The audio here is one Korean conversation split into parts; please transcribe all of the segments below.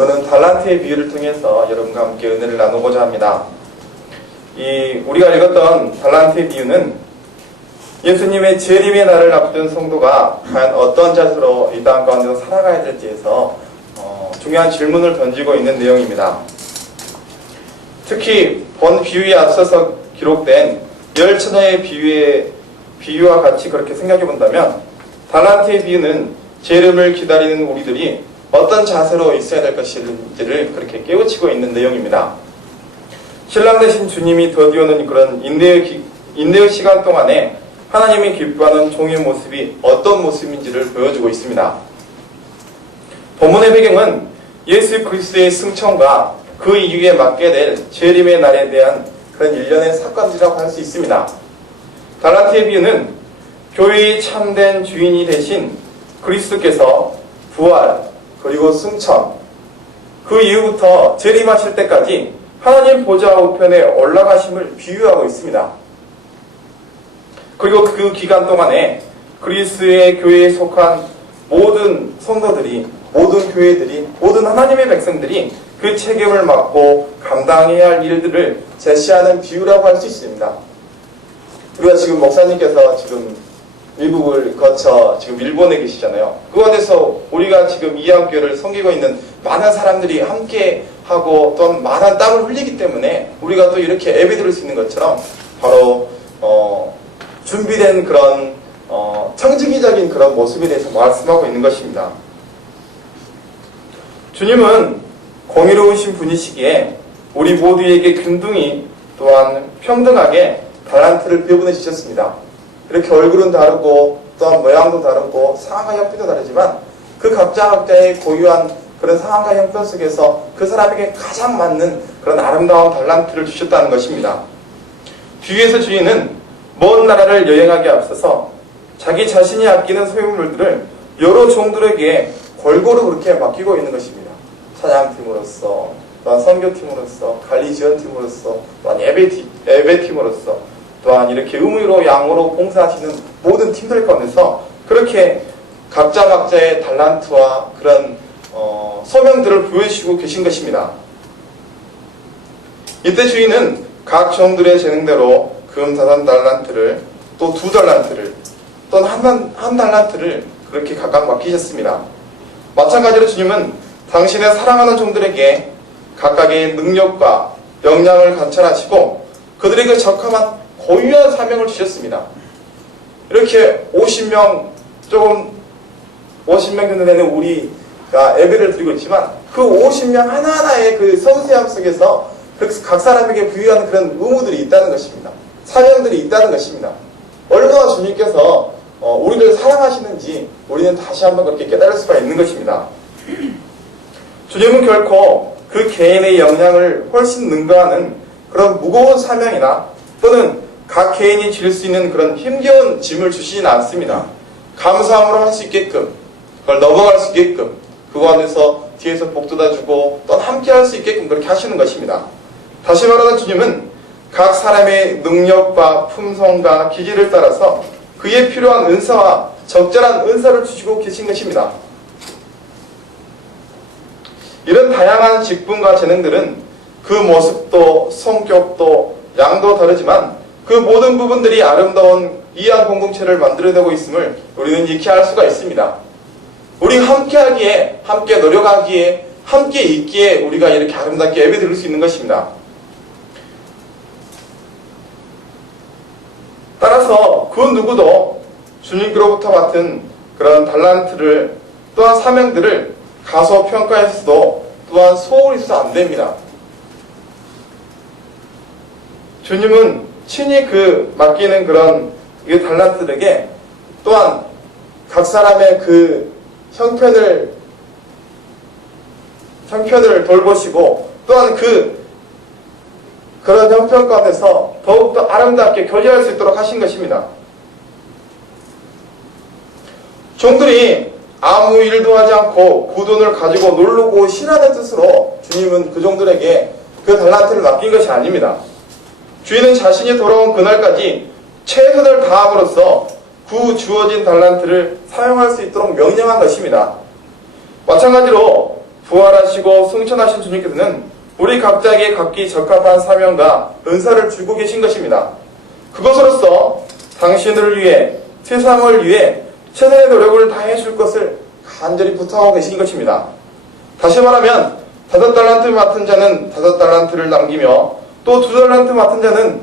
오늘은 달란트의 비유를 통해서 여러분과 함께 은혜를 나누고자 합니다. 우리가 읽었던 달란트의 비유는 예수님의 재림의 날을 앞둔 성도가 과연 어떤 자세로 이 땅 가운데서 살아가야 될지에서 중요한 질문을 던지고 있는 내용입니다. 특히 본 비유에 앞서서 기록된 10처녀의 비유와 같이 그렇게 생각해 본다면 달란트의 비유는 재림을 기다리는 우리들이 어떤 자세로 있어야 될 것인지를 그렇게 깨우치고 있는 내용입니다. 신랑 되신 주님이 더디오는 그런 인내의 시간 동안에 하나님이 기뻐하는 종의 모습이 어떤 모습인지를 보여주고 있습니다. 본문의 배경은 예수 그리스도의 승천과 그 이후에 맞게 될 재림의 날에 대한 그런 일련의 사건이라고 할 수 있습니다. 달란트의 비유는 교회의 참된 주인이 되신 그리스도께서 부활 그리고 승천 그 이후부터 재림하실 때까지 하나님 보좌 우편에 올라가심을 비유하고 있습니다. 그리고 그 기간 동안에 그리스도의 교회에 속한 모든 성도들이, 모든 교회들이, 모든 하나님의 백성들이 그 책임을 맡고 감당해야 할 일들을 제시하는 비유라고 할 수 있습니다. 우리가 지금 목사님께서 지금 미국을 거쳐 지금 일본에 계시잖아요. 그곳에서 우리가 지금 이한교회를 섬기고 있는 많은 사람들이 함께 하고 또 많은 땀을 흘리기 때문에 우리가 또 이렇게 예배 드릴 수 있는 것처럼 바로 준비된 그런 청지기적인 그런 모습에 대해서 말씀하고 있는 것입니다. 주님은 공의로우신 분이시기에 우리 모두에게 균등히 또한 평등하게 달란트를 배분해 주셨습니다. 이렇게 얼굴은 다르고 또한 모양도 다르고 상황과 형편도 다르지만 그 각자의 고유한 그런 상황과 형편 속에서 그 사람에게 가장 맞는 그런 아름다운 달란트를 주셨다는 것입니다. 뒤에서 주인은 먼 나라를 여행하기 앞서서 자기 자신이 아끼는 소유물들을 여러 종들에게 골고루 그렇게 맡기고 있는 것입니다. 찬양팀으로서 또한 선교팀으로서 관리지원팀으로서 또한 예배팀으로서 또한 이렇게 의무로 양으로 봉사하시는 모든 팀들 가운데서 그렇게 각자의 달란트와 그런 소명들을 보여주시고 계신 것입니다. 이때 주인은 각 종들의 재능대로 금 4달란트를 또 2달란트를 또는 한 달란트를 그렇게 각각 맡기셨습니다. 마찬가지로 주님은 당신의 사랑하는 종들에게 각각의 능력과 역량을 관찰하시고 그들에게 적합한 고유한 사명을 주셨습니다. 이렇게 50명 정도 되는 우리가 예배를 드리고 있지만 그 50명 하나하나의 그 섬세함 속에서 각 사람에게 부여하는 그런 의무들이 있다는 것입니다. 사명들이 있다는 것입니다. 얼마나 주님께서 우리를 사랑하시는지 우리는 다시 한번 그렇게 깨달을 수가 있는 것입니다. 주님은 결코 그 개인의 역량을 훨씬 능가하는 그런 무거운 사명이나 또는 각 개인이 질 수 있는 그런 힘겨운 짐을 주시진 않습니다. 감사함으로 할 수 있게끔, 그걸 넘어갈 수 있게끔, 그거 안에서 뒤에서 복돋아주고 또 함께 할 수 있게끔 그렇게 하시는 것입니다. 다시 말하면 주님은 각 사람의 능력과 품성과 기질을 따라서 그에 필요한 은사와 적절한 은사를 주시고 계신 것입니다. 이런 다양한 직분과 재능들은 그 모습도 성격도 양도 다르지만 그 모든 부분들이 아름다운 이한 공동체를 만들어내고 있음을 우리는 익히 알 수가 있습니다. 우리가 함께하기에, 함께 노력하기에, 함께 있기에 우리가 이렇게 아름답게 예배 드릴 수 있는 것입니다. 따라서 그 누구도 주님께로부터 맡은 그런 달란트를 또한 사명들을 가소평가해서도 또한 소홀히 있어서 안 됩니다. 주님은 친히 그 맡기는 그런 이 달란트들에게 또한 각 사람의 그 형편을 돌보시고 또한 그런 형편 가운데서 더욱더 아름답게 교제할 수 있도록 하신 것입니다. 종들이 아무 일도 하지 않고 그 돈을 가지고 놀르고 신하는 뜻으로 주님은 그 종들에게 그 달란트를 맡긴 것이 아닙니다. 주인은 자신이 돌아온 그날까지 최선을 다함으로써 그 주어진 달란트를 사용할 수 있도록 명령한 것입니다. 마찬가지로 부활하시고 승천하신 주님께서는 우리 각자에게 각기 적합한 사명과 은사를 주고 계신 것입니다. 그것으로서 당신을 위해, 세상을 위해 최선의 노력을 다해 줄 것을 간절히 부탁하고 계신 것입니다. 다시 말하면 5달란트 맡은 자는 5달란트를 남기며 또 2달란트 맡은 자는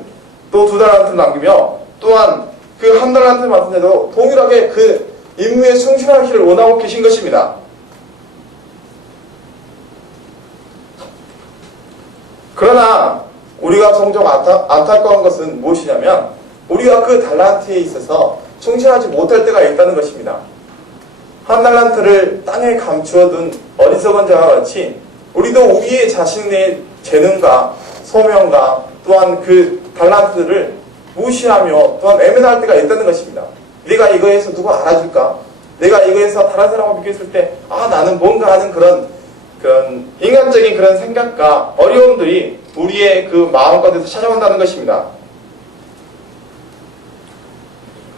또 2달란트를 남기며 또한 그 1달란트 맡은 자도 동일하게 그 임무에 충실하기를 원하고 계신 것입니다. 그러나 우리가 종종 안타까운 것은 무엇이냐면 우리가 그 달란트에 있어서 충실하지 못할 때가 있다는 것입니다. 1달란트를 땅에 감추어둔 어리석은 자와 같이 우리도 우리의 자신의 재능과 소명과 또한 그 달란트를 무시하며 또한 애매할 때가 있다는 것입니다. 내가 이거에서 누가 알아줄까? 내가 이거에서 다른 사람을 비교했을 때 나는 뭔가 하는 그런 인간적인 그런 생각과 어려움들이 우리의 그 마음 가운데서 찾아온다는 것입니다.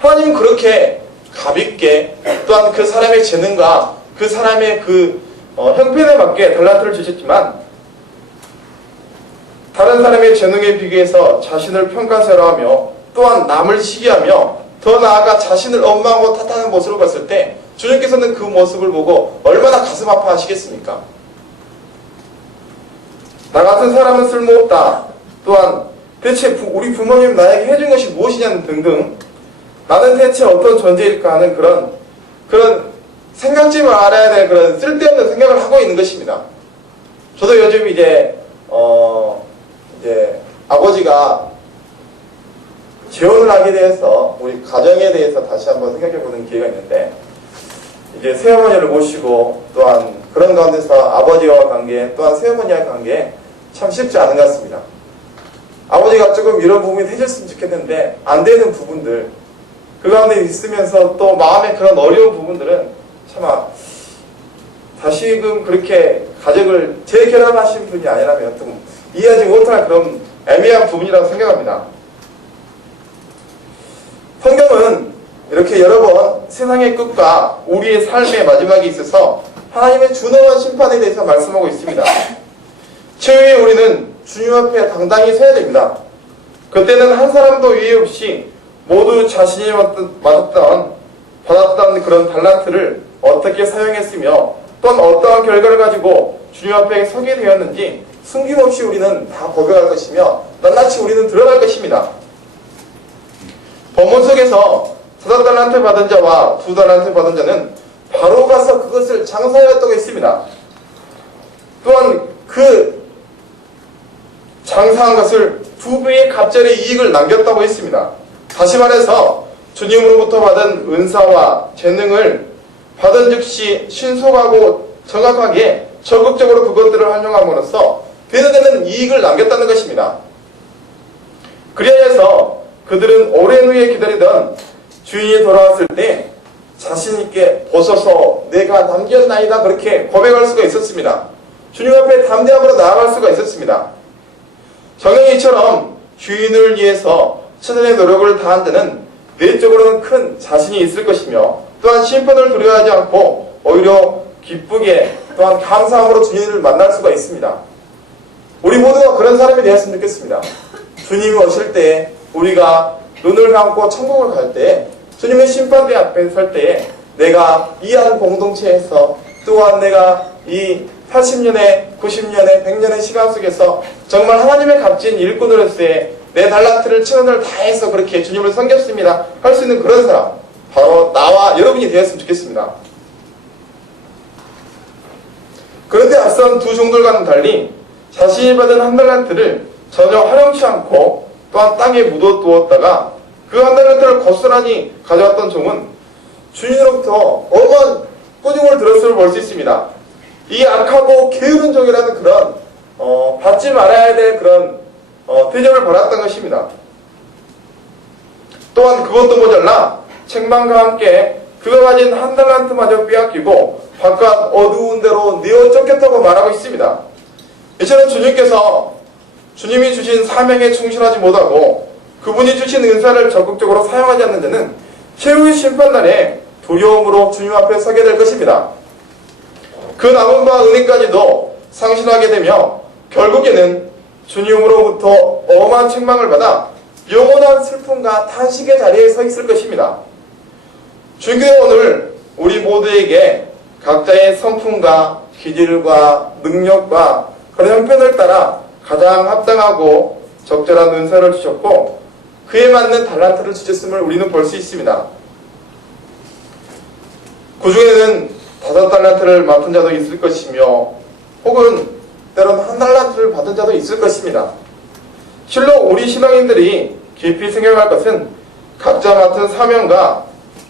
하나님은 그렇게 가볍게 또한 그 사람의 재능과 그 사람의 그 형편에 맞게 달란트를 주셨지만 다른 사람의 재능에 비교해서 자신을 평가세로하며 또한 남을 시기하며 더 나아가 자신을 원망하고 탓하는 모습을 봤을 때 주님께서는 그 모습을 보고 얼마나 가슴 아파하시겠습니까? 나 같은 사람은 쓸모없다. 또한 대체 우리 부모님 나에게 해준 것이 무엇이냐는 등등 나는 대체 어떤 존재일까 하는 그런 생각지 말아야 될 그런 쓸데없는 생각을 하고 있는 것입니다. 저도 요즘 이제 아버지가 재혼을 하게 돼서 우리 가정에 대해서 다시 한번 생각해보는 기회가 있는데 이제 새어머니를 모시고 또한 그런 가운데서 아버지와 관계 또한 새어머니와의 관계 참 쉽지 않은 것 같습니다. 아버지가 조금 이런 부분이 해줬으면 좋겠는데 안 되는 부분들 그 가운데 있으면서 또 마음의 그런 어려운 부분들은 참 다시금 그렇게 가족을 재결합하신 분이 아니라면 좀 이해하지 못할 그런 애매한 부분이라고 생각합니다. 성경은 이렇게 여러 번 세상의 끝과 우리의 삶의 마지막에 있어서 하나님의 준엄한 심판에 대해서 말씀하고 있습니다. 최후에 우리는 주님 앞에 당당히 서야 됩니다. 그때는 한 사람도 유예 없이 모두 자신이 받았던 그런 달란트를 어떻게 사용했으며 또한 어떠한 결과를 가지고 주님 앞에 서게 되었는지 숨김없이 우리는 다 고백할 것이며 낱낱이 우리는 드러날 것입니다. 본문 속에서 5달란트 받은 자와 2달란트 받은 자는 바로 가서 그것을 장사하였다고 했습니다. 또한 그 장사한 것을 2배의 갑절의 이익을 남겼다고 했습니다. 다시 말해서 주님으로부터 받은 은사와 재능을 받은 즉시 신속하고 정확하게 적극적으로 그것들을 활용함으로써 되는 이익을 남겼다는 것입니다. 그리하여서 그들은 오랜 후에 기다리던 주인이 돌아왔을 때 자신있게 벗어서 내가 남겼나이다 그렇게 고백할 수가 있었습니다. 주님 앞에 담대함으로 나아갈 수가 있었습니다. 성경이 이처럼 주인을 위해서 최선의 노력을 다한 자는 내적으로는 큰 자신이 있을 것이며 또한 심판을 두려워하지 않고 오히려 기쁘게 또한 감사함으로 주님을 만날 수가 있습니다. 우리 모두가 그런 사람이 되었으면 좋겠습니다. 주님이 오실 때 우리가 눈을 감고 천국을 갈 때 주님의 심판대 앞에 설 때에 내가 이 한 공동체에서 또한 내가 이 80년의 90년의 100년의 시간 속에서 정말 하나님의 값진 일꾼으로서의 내 달란트를 최선을 다해서 그렇게 주님을 섬겼습니다 할 수 있는 그런 사람 바로 나와 여러분이 되었으면 좋겠습니다. 그런데 앞선 두 종들과는 달리 자신이 받은 1달란트를 전혀 활용치 않고 또한 땅에 묻어두었다가 그 1달란트를 고스란히 가져왔던 종은 주인으로부터 어마어마한 꾸중을 들었음을 볼 수 있습니다. 이 악하고 게으른 종이라는 그런 받지 말아야 될 그런 대접을 받았던 것입니다. 또한 그것도 모자라 책망과 함께 그가 가진 1달란트마저 빼앗기고 바깥 어두운 데로 내어 쫓겼다고 말하고 있습니다. 이처럼 주님께서 주님이 주신 사명에 충실하지 못하고 그분이 주신 은사를 적극적으로 사용하지 않는 자는 최후의 심판날에 두려움으로 주님 앞에 서게 될 것입니다. 그 남은 바 은혜까지도 상실하게 되며 결국에는 주님으로부터 엄한 책망을 받아 영원한 슬픔과 탄식의 자리에 서 있을 것입니다. 주님께서 오늘 우리 모두에게 각자의 성품과 기질과 능력과 그런 형편을 따라 가장 합당하고 적절한 은사를 주셨고 그에 맞는 달란트를 주셨음을 우리는 볼 수 있습니다. 그 중에는 5달란트를 맡은 자도 있을 것이며 혹은 때로는 1달란트를 받은 자도 있을 것입니다. 실로 우리 신앙인들이 깊이 생각할 것은 각자 맡은 사명과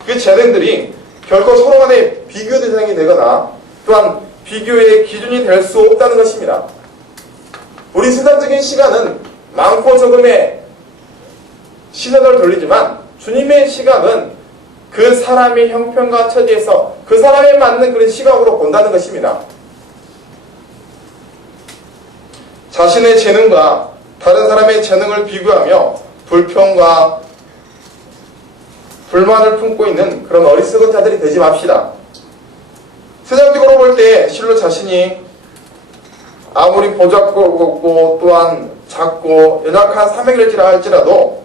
그 재능들이 결코 서로 간에 비교 대상이 되거나 또한 비교의 기준이 될 수 없다는 것입니다. 우리 세상적인 시간은 많고 적음의 시선을 돌리지만 주님의 시각은 그 사람의 형편과 처지에서 그 사람에 맞는 그런 시각으로 본다는 것입니다. 자신의 재능과 다른 사람의 재능을 비교하며 불평과 불만을 품고 있는 그런 어리석은 자들이 되지 맙시다. 세상적으로 볼 때 실로 자신이 아무리 보잘것없고 또한 작고 연약한 사명일지라 할지라도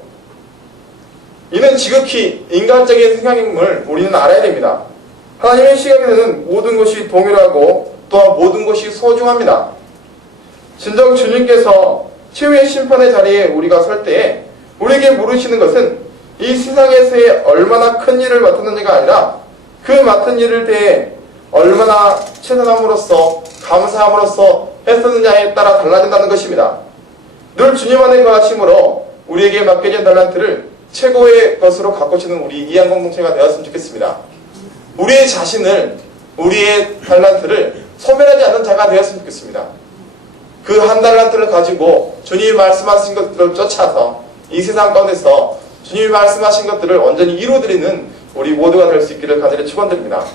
이는 지극히 인간적인 생각임을 우리는 알아야 됩니다. 하나님의 시각에서는 모든 것이 동일하고 또한 모든 것이 소중합니다. 진정 주님께서 최후의 심판의 자리에 우리가 설 때에 우리에게 물으시는 것은 이 세상에서의 얼마나 큰 일을 맡았는지가 아니라 그 맡은 일을 대해 얼마나 최선함으로써 감사함으로써 했었느냐에 따라 달라진다는 것입니다. 늘 주님 안에 거하심으로 우리에게 맡겨진 달란트를 최고의 것으로 가꾸시는 우리 이한 공동체가 되었으면 좋겠습니다. 우리의 자신을, 우리의 달란트를 소멸하지 않는 자가 되었으면 좋겠습니다. 그 1달란트를 가지고 주님이 말씀하신 것들을 쫓아서 이 세상 가운데서 주님이 말씀하신 것들을 온전히 이루어드리는 우리 모두가 될 수 있기를 간절히 축원드립니다.